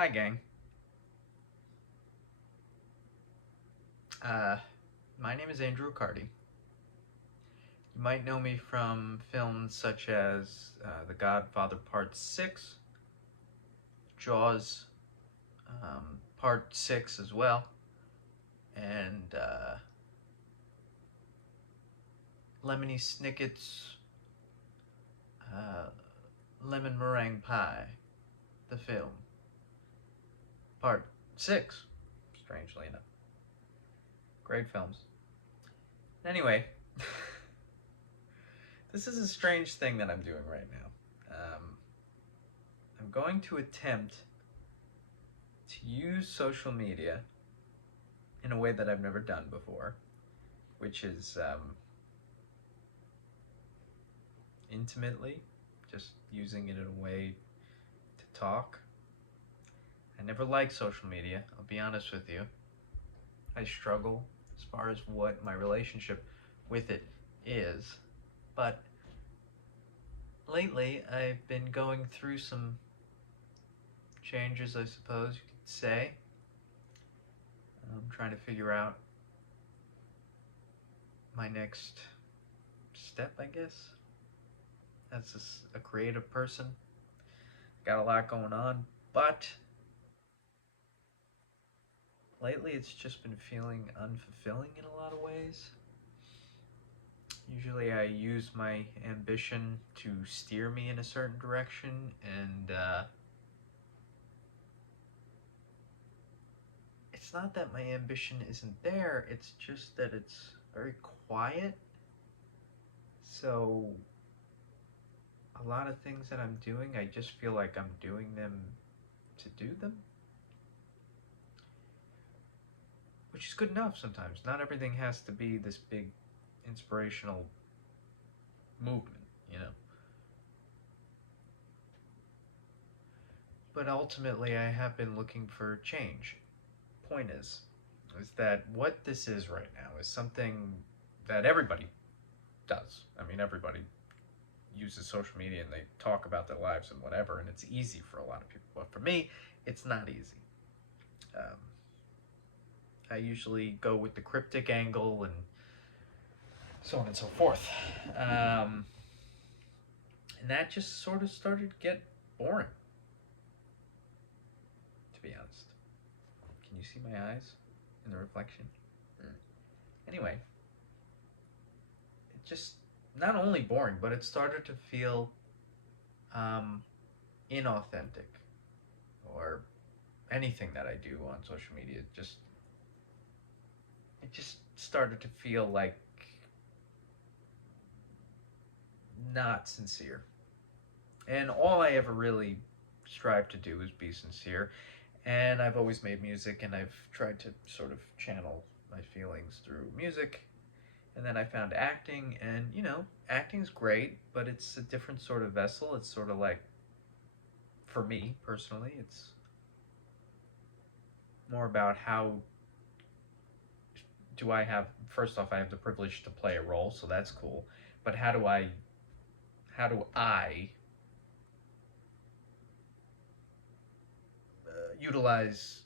Hi, gang. Uh, my name is Andrew Riccardi. You might know me from films such as The Godfather Part 6, Jaws Part 6 as well, and Lemony Snicket's uh, Lemon Meringue Pie, the film. Part 6, strangely enough. Great films. Anyway, this is a strange thing that I'm doing right now. I'm going to attempt to use social media in a way that I've never done before, which is intimately, just using it in a way to talk. I never liked social media, I'll be honest with you. I struggle as far as what my relationship with it is, but lately I've been going through some changes, I suppose you could say. I'm trying to figure out my next step, I guess, as a creative person. Got a lot going on, but lately it's just been feeling unfulfilling in a lot of ways. Usually I use my ambition to steer me in a certain direction, and it's not that my ambition isn't there, it's just that it's very quiet. So a lot of things that I'm doing, I just feel like I'm doing them to do them, which is good enough sometimes. Not everything has to be this big inspirational movement, you know. But ultimately, I have been looking for change. Point is that what this is right now is something that everybody does. I mean, everybody uses social media and they talk about their lives and whatever, and it's easy for a lot of people. But for me, it's not easy. Um, I usually go with the cryptic angle and so on and so forth. And that just sort of started to get boring, to be honest. Can you see my eyes in the reflection? Mm. Anyway, it just not only boring, but it started to feel um, inauthentic, or anything that I do on social media. It just started to feel like not sincere. And all I ever really strive to do is be sincere. And I've always made music, and I've tried to sort of channel my feelings through music. And then I found acting, and acting's great, but it's a different sort of vessel. It's sort of like, for me personally, it's more about how do I have, first off, I have the privilege to play a role, so that's cool. But how do I utilize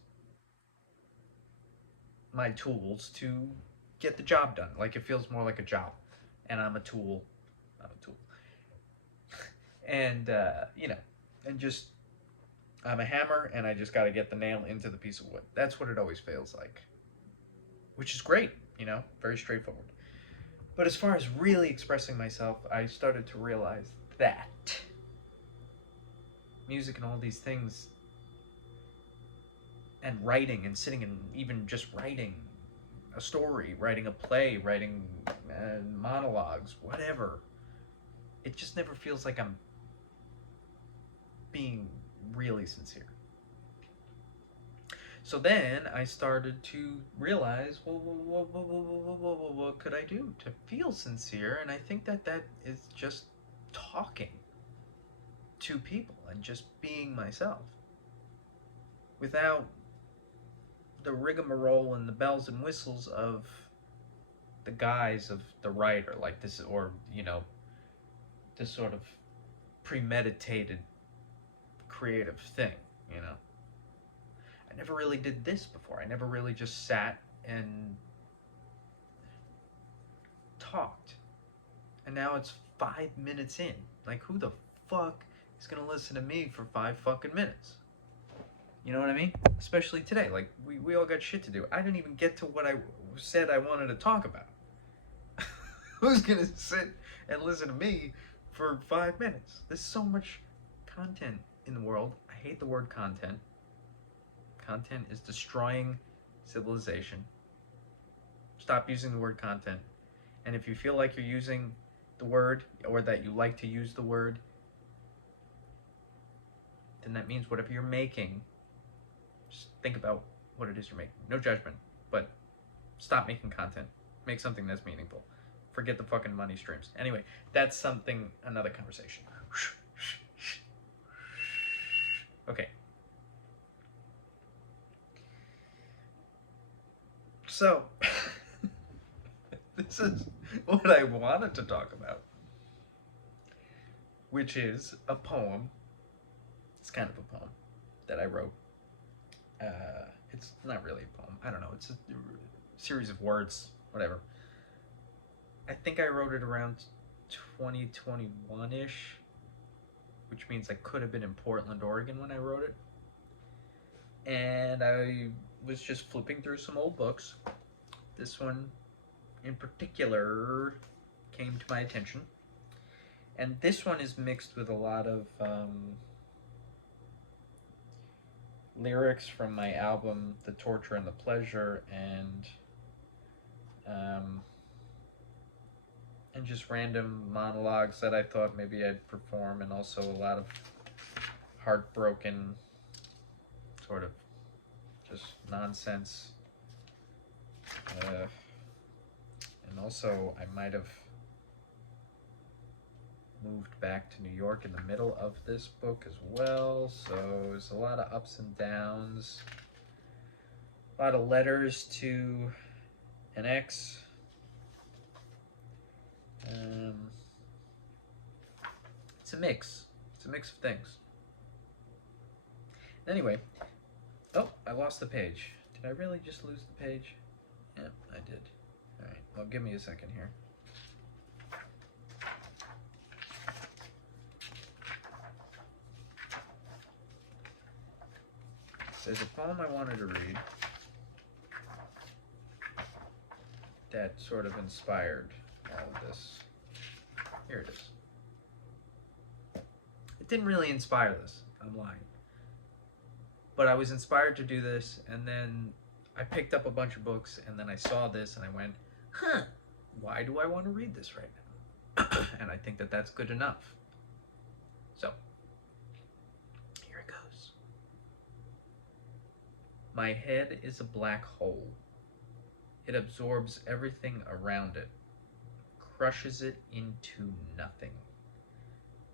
my tools to get the job done? Like, it feels more like a job, and I'm a tool. I'm a tool, and and just I'm a hammer, and I just got to get the nail into the piece of wood. That's what it always feels like, which is great. Very straightforward. But as far as really expressing myself, I started to realize that music and all these things, and writing and sitting and even just writing a story, writing a play, writing monologues, whatever, it just never feels like I'm being really sincere. So then I started to realize, well, what could I do to feel sincere? And I think that is just talking to people and just being myself without the rigmarole and the bells and whistles of the guise of the writer, like this, or this sort of premeditated creative thing. I never really did this before. I never really just sat and talked. And now it's 5 minutes in. Like, who the fuck is gonna listen to me for 5 fucking minutes? You know what I mean? Especially today. Like, we all got shit to do. I didn't even get to what I said I wanted to talk about. Who's gonna sit and listen to me for 5 minutes? There's so much content in the world. I hate the word content. Content is destroying civilization. Stop using the word content. And if you feel like you're using the word, or that you like to use the word, then that means whatever you're making, just think about what it is you're making. No judgment, but stop making content. Make something that's meaningful. Forget the fucking money streams. Anyway, that's something, another conversation. Okay. So, this is what I wanted to talk about, which is a poem. It's kind of a poem that I wrote. It's not really a poem. I don't know. It's a series of words, whatever. I think I wrote it around 2021-ish, which means I could have been in Portland, Oregon when I wrote it. And I was just flipping through some old books. This one in particular came to my attention. And this one is mixed with a lot of lyrics from my album The Torture and the Pleasure, and just random monologues that I thought maybe I'd perform, and also a lot of heartbroken sort of just nonsense. And also I might have moved back to New York in the middle of this book as well, so there's a lot of ups and downs, a lot of letters to an ex. It's a mix. It's a mix of things. Anyway, oh, I lost the page. Did I really just lose the page? Yeah, I did. All right, well, give me a second here. There's a poem I wanted to read that sort of inspired all of this. Here it is. It didn't really inspire this, I'm lying. But I was inspired to do this, and then I picked up a bunch of books, and then I saw this, and I went, huh, why do I want to read this right now? And I think that that's good enough. So, here it goes. My head is a black hole. It absorbs everything around it, crushes it into nothing,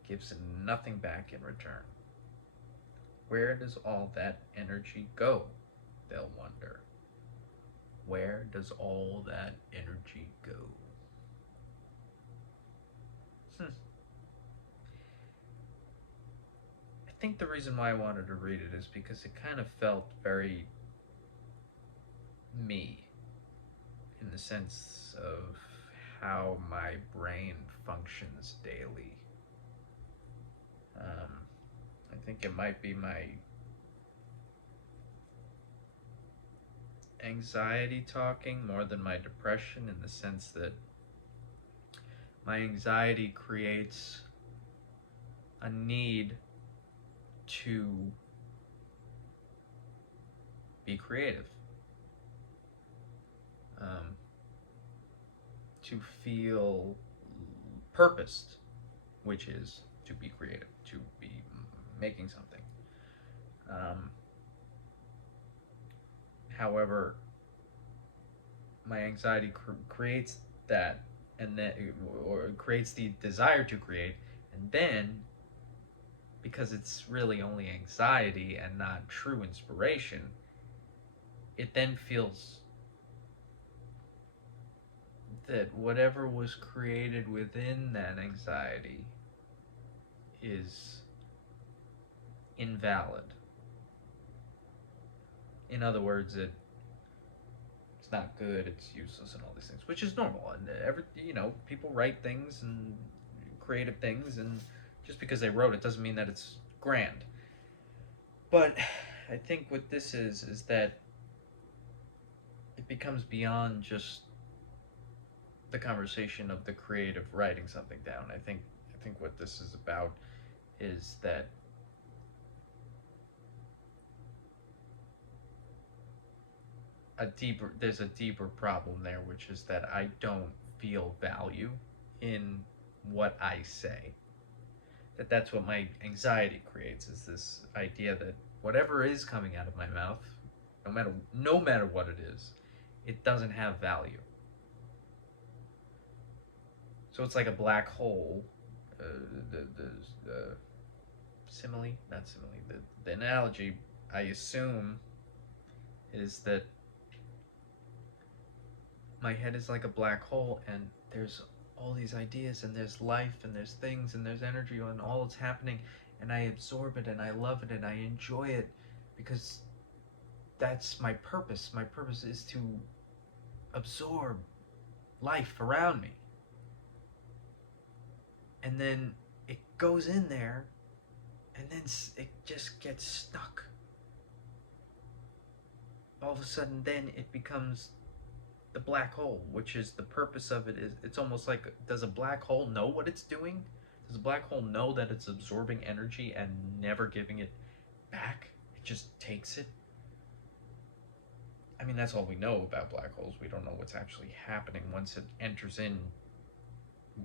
gives nothing back in return. Where does all that energy go? They'll wonder. Where does all that energy go? I think the reason why I wanted to read it is because it kind of felt very me, in the sense of how my brain functions daily. I think it might be my anxiety talking more than my depression, in the sense that my anxiety creates a need to be creative, to feel purposed, which is to be creative, to be making something. However, my anxiety creates that, and then, or creates the desire to create, and then, because it's really only anxiety and not true inspiration, it then feels that whatever was created within that anxiety is invalid. In other words, it's not good, it's useless, and all these things, which is normal. And people write things and creative things, and just because they wrote it doesn't mean that it's grand. But I think what this is that it becomes beyond just the conversation of the creative writing something down. I think what this is about is that there's a deeper problem there, which is that I don't feel value in what I say. That's what my anxiety creates, is this idea that whatever is coming out of my mouth, no matter what it is, it doesn't have value. So it's like a black hole. Uh, the simile, not simile. The analogy I assume is that my head is like a black hole, and there's all these ideas, and there's life, and there's things, and there's energy, and all that's happening, and I absorb it, and I love it, and I enjoy it, because that's my purpose. My purpose is to absorb life around me. And then it goes in there, and then it just gets stuck. All of a sudden, then it becomes the black hole, which is the purpose of it. Is it's almost like, does a black hole know what it's doing? Does a black hole know that it's absorbing energy and never giving it back? It just takes it. I mean, that's all we know about black holes. We don't know what's actually happening once it enters in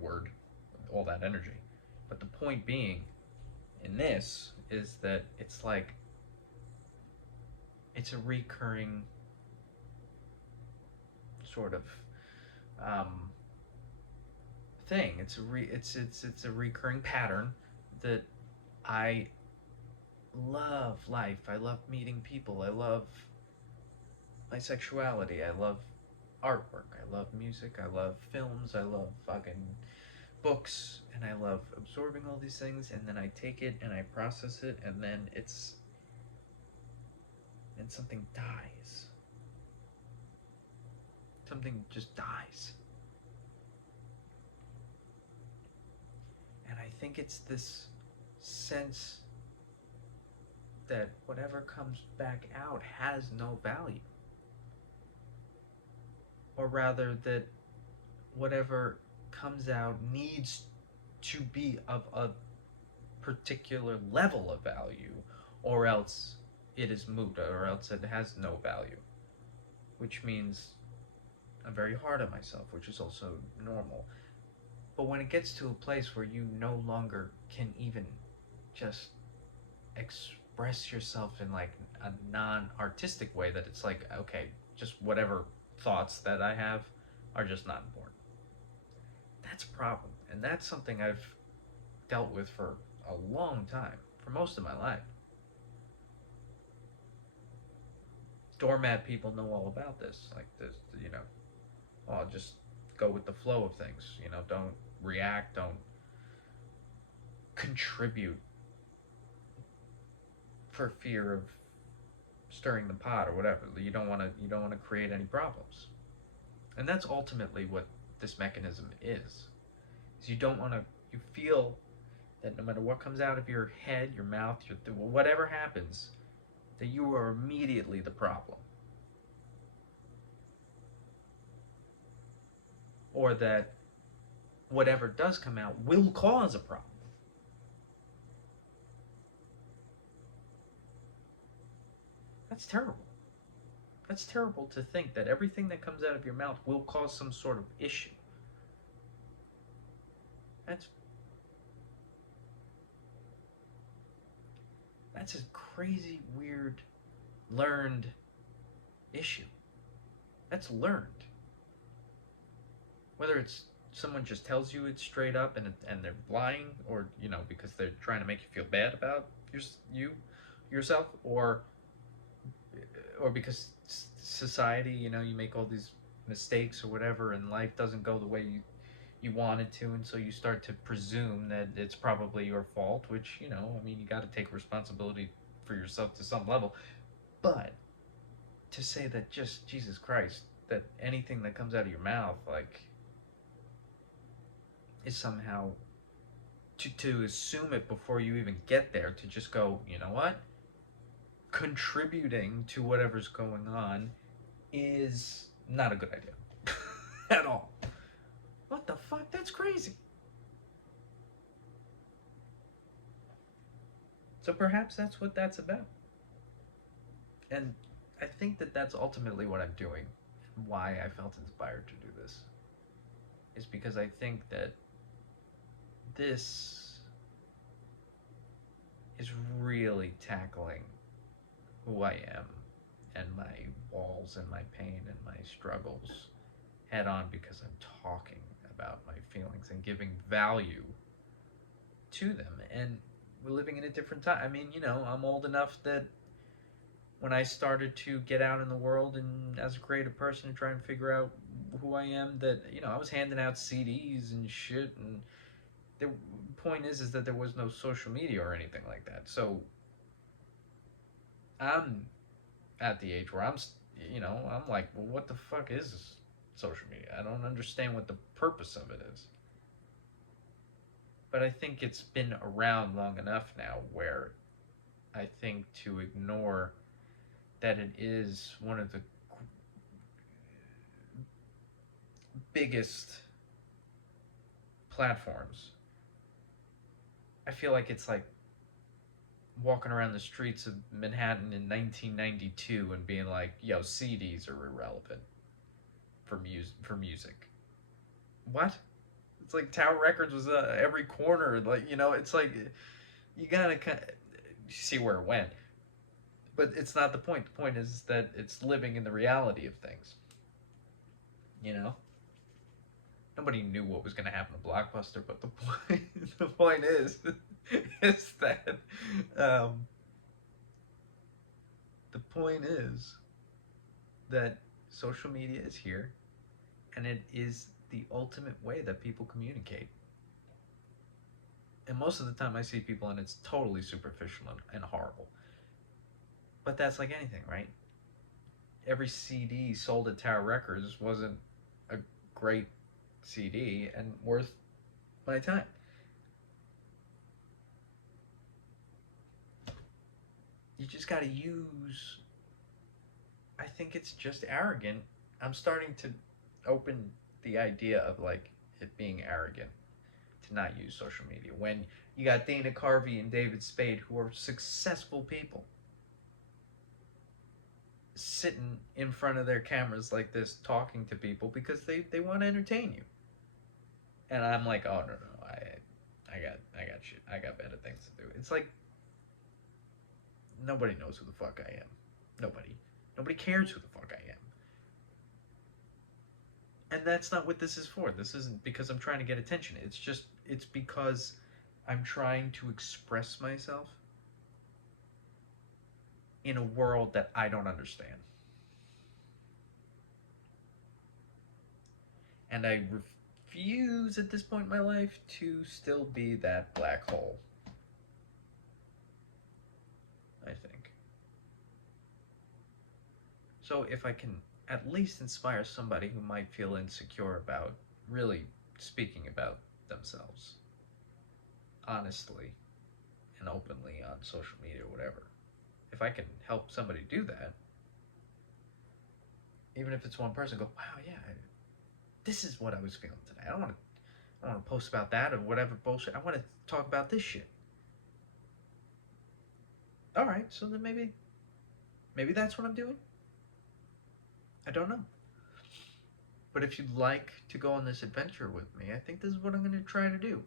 word all that energy. But the point being in this is that it's like it's a recurring sort of thing. It's a recurring pattern that I love life. I love meeting people. I love my sexuality. I love artwork. I love music. I love films. I love fucking books, and I love absorbing all these things, and then I take it and I process it, and then something dies. Something just dies. And I think it's this sense that whatever comes back out has no value. Or rather, that whatever comes out needs to be of a particular level of value, or else it is moot, or else it has no value. Which means I'm very hard on myself, which is also normal. But when it gets to a place where you no longer can even just express yourself in like a non-artistic way, that it's like, okay, just whatever thoughts that I have are just not important. That's a problem, and that's something I've dealt with for a long time, for most of my life. Doormat people know all about this. Like this, oh, just go with the flow of things. Don't react, don't contribute for fear of stirring the pot or whatever. You don't want to create any problems. And that's ultimately what this mechanism is. You don't want to you feel that no matter what comes out of your head, your mouth, whatever happens, that you are immediately the problem. Or that whatever does come out will cause a problem. That's terrible. That's terrible to think that everything that comes out of your mouth will cause some sort of issue. That's a crazy, weird, learned issue. That's learned. Whether it's someone just tells you it straight up, and they're lying, or because they're trying to make you feel bad about yourself, or because society, you make all these mistakes or whatever, and life doesn't go the way you want it to, and so you start to presume that it's probably your fault, which, I mean, you got to take responsibility for yourself to some level. But to say that just Jesus Christ, that anything that comes out of your mouth, like, is somehow to assume it before you even get there, to just go, you know what? Contributing to whatever's going on is not a good idea at all. What the fuck? That's crazy. So perhaps that's what that's about. And I think that that's ultimately what I'm doing. Why I felt inspired to do this is because I think that this is really tackling who I am and my walls and my pain and my struggles head on, because I'm talking about my feelings and giving value to them. And we're living in a different time. I mean, I'm old enough that when I started to get out in the world and as a creative person and try and figure out who I am, that I was handing out CDs and shit. And the point is that there was no social media or anything like that. So I'm at the age where I'm like, well, what the fuck is social media? I don't understand what the purpose of it is. But I think it's been around long enough now where I think to ignore that it is one of the biggest platforms. I feel like it's like walking around the streets of Manhattan in 1992 and being like, yo, CDs are irrelevant for music. What? It's like Tower Records was every corner. Like, it's like you gotta kind of see where it went. But it's not the point. The point is that it's living in the reality of things. You know, nobody knew what was going to happen to Blockbuster, but the point is that um, the point is that social media is here, and it is the ultimate way that people communicate. And most of the time, I see people, and it's totally superficial and horrible. But that's like anything, right? Every CD sold at Tower Records wasn't a great CD and worth my time. You just got to use. I think it's just arrogant. I'm starting to open the idea of like it being arrogant to not use social media when you got Dana Carvey and David Spade, who are successful people, sitting in front of their cameras like this talking to people because they want to entertain you. And I'm like, oh no, I got shit. I got better things to do. It's like nobody knows who the fuck I am. Nobody cares who the fuck I am. And that's not what this is for. This isn't because I'm trying to get attention. It's because I'm trying to express myself in a world that I don't understand. And I refuse at this point in my life to still be that black hole. I think. So if I can at least inspire somebody who might feel insecure about really speaking about themselves honestly and openly on social media or whatever, if I can help somebody do that, even if it's one person, go, wow, yeah, this is what I was feeling today. I don't want to post about that or whatever bullshit. I want to talk about this shit. All right, so then maybe that's what I'm doing. I don't know. But if you'd like to go on this adventure with me, I think this is what I'm going to try to do.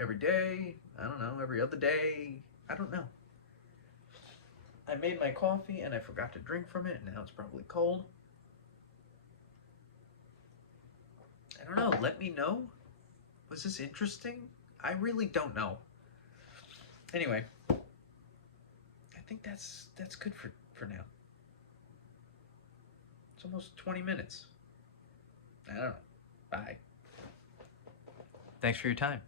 Every day, I don't know, every other day, I don't know. I made my coffee and I forgot to drink from it, and now it's probably cold. I don't know, let me know. Was this interesting? I really don't know. Anyway, I think that's good for now. It's almost 20 minutes. I don't know. Bye. Thanks for your time.